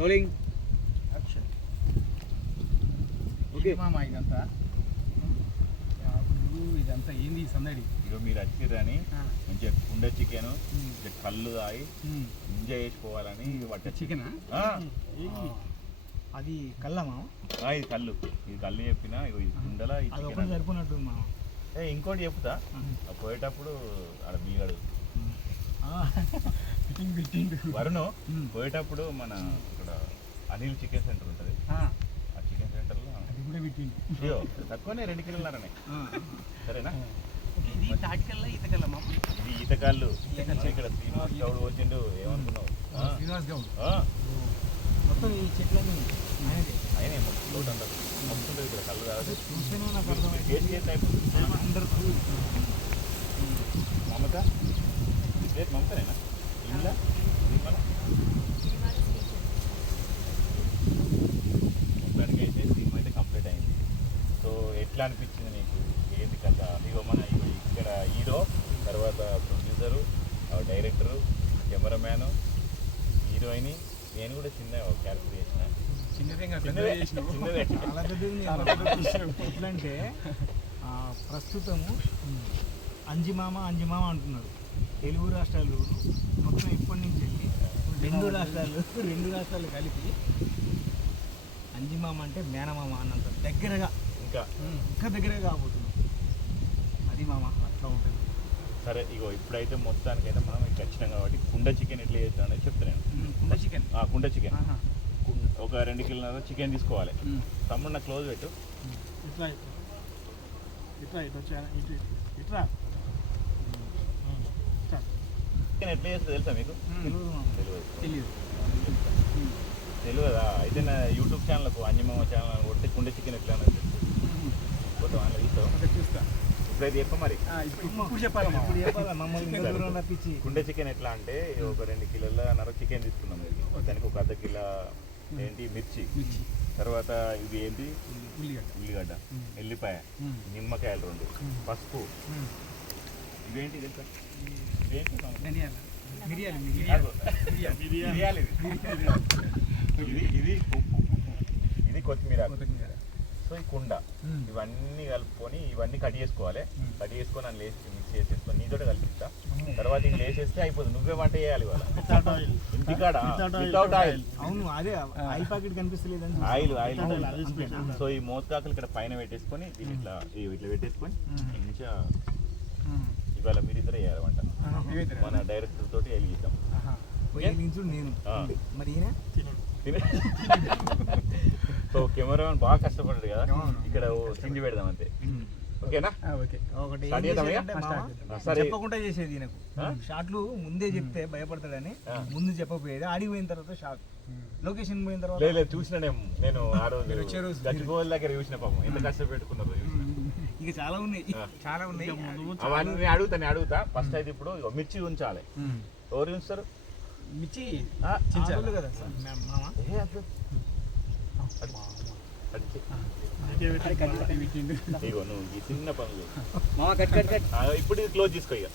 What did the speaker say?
Rolling action. Okay మామ, ఇదంతా ఇదంతా ఏంది సందడి? ఇక మీరు వచ్చిర్రని మంచిగా కుండ చికెన్ కళ్ళు తాగి ఎంజాయ్ చేసుకోవాలని పట్ట చికెన్. అది కళ్ళమా? ఇది కళ్ళు, ఇది కళ్ళు చెప్పిన ఇది కుండల సరిపోయినట్టుంది మామ. ఇంకోటి చెప్తా, పోయేటప్పుడు ఆడ బిల్గాడు వరుణ్ పోయేటప్పుడు మన ఇక్కడ అనిల్ చికెన్ సెంటర్ ఉంటుంది, ఆ చికెన్ సెంటర్లో అయ్యో తక్కువనే 2 కిలోలనే. సరేనా? ఇది తాటికల్లా ఈతకల్లా మామ? ఇది ఈతకాళ్ళు. ఇక్కడ శ్రీనివాస్ గౌడ్ వచ్చిండు, ఏమనుకున్నావు? శ్రీనివాస్ గౌడ్ మొత్తం ఈ చెట్లన్నీ ఆయనే మొత్తం అంటారు. మొత్తం ఇక్కడ కళ్ళు కాదు మమత పేరు మమతనేనా? ఇలా మొత్తానికి అయితే సినిమా అయితే కంప్లీట్ అయింది. సో ఎట్లా అనిపించింది నీకు? ఏంది కథ? ఇగో మన ఇక్కడ హీరో, తర్వాత ప్రొడ్యూసరు, డైరెక్టరు, కెమెరామ్యాను, హీరోయిన్, నేను కూడా చిన్న క్యారెక్టర్ చేసిన. ఎట్లంటే ప్రస్తుతము అంజిమామ అంటున్నారు తెలుగు రాష్ట్రాలు మొత్తం ఇప్పటి నుంచి వెళ్ళి రెండు రాష్ట్రాలు కలిపి అంజిమామ అంటే మేనమామ అన్నంత దగ్గరగా ఇంకా దగ్గరగా కాబోతున్నాం. అది మామ అట్లా ఉంటుంది. సరే ఇగో ఇప్పుడైతే మొత్తానికైతే మనం ఇక్కడ వచ్చినాం కాబట్టి కుండ చికెన్ ఎట్లా చేస్తాం అనేది చెప్తున్నాను. కుండ చికెన్ ఒక 2 కిలోల చికెన్ తీసుకోవాలి. తమ్ముడు నా క్లోజ్ పెట్టు. చికెన్ ఎట్లా చేస్తుంది తెలుసా మీకు? తెలియదా? అయితే నా యూట్యూబ్ ఛానల్కు అంజమామ ఛానల్ కొట్టి కుండ చికెన్ ఎట్లా అనేది కొత్త అందులో చూస్తా. ఇప్పుడైతే చెప్ప మరి కుండ చికెన్ ఎట్లా అంటే ఒక 2 కిలోల చికెన్ తీసుకున్నాం. దానికి ఒక 1/2 కిలో ఏంటి మిర్చి, తర్వాత ఇది ఏంటి ఉల్లిగడ్డ, ఎల్లిపాయ, నిమ్మకాయలు 2, పసుపు, ఇవేంటి తెలుసా? ఇదేంటి ఇది ఉప్పు, ఇది కొత్తిమీర. సో ఈ కుండ ఇవన్నీ కలుపుకొని ఇవన్నీ కట్ చేసుకోవాలి. కట్ చేసుకొని అని మిక్స్ చేసేసుకొని నీతో కలిపిస్తా. తర్వాత ఇంక వేసేస్తే అయిపోతుంది. నువ్వే వంట చేయాలి ఇవాళ ఇంటికాడ వితౌట్ ఆయిల్. అవును, అదే ఆయిల్ ప్యాకెట్ కనిపిస్తలేదు. ఆయిల్ సో ఈ మోతకాకులు ఇక్కడ పైన పెట్టేసుకొని దీన్ని ఇట్లా పెట్టేసుకొని మంచిగా ఇవాళ మీరిద్దరే చేయాలి వంట. మన డైరెక్టర్ తోటి వెలిగిద్దాం. నేను మరి సో కెమెరామెన్ బాగా కష్టపడ్డాడు కదా, ఇక్కడ తిండి పెడదాం అంతే. ఓకేనా? చెప్పకుండా చేసేది నాకు షాట్లు ముందే చెప్తే భయపడతాడని ముందు చెప్పపోయేది. ఆడిపోయిన తర్వాత షాట్ లొకేషన్ పోయిన తర్వాత లేదు చూసిన నేను ఆ రోజు గచ్చిపోల దగ్గర చూసిన పాపం ఎంత కష్టపెట్టుకున్నారు. ఇక చాలా ఉన్నాయి అవన్నీ అడుగుతా. ఫస్ట్ అయితే ఇప్పుడు మిర్చి ఉంచాలి. ఎవరు ఉంచుతారు మిర్చి? కదా ఇగో నువ్వు ఈ చిన్న పనులు ఇప్పుడు క్లోజ్ చేసుకో ఇక.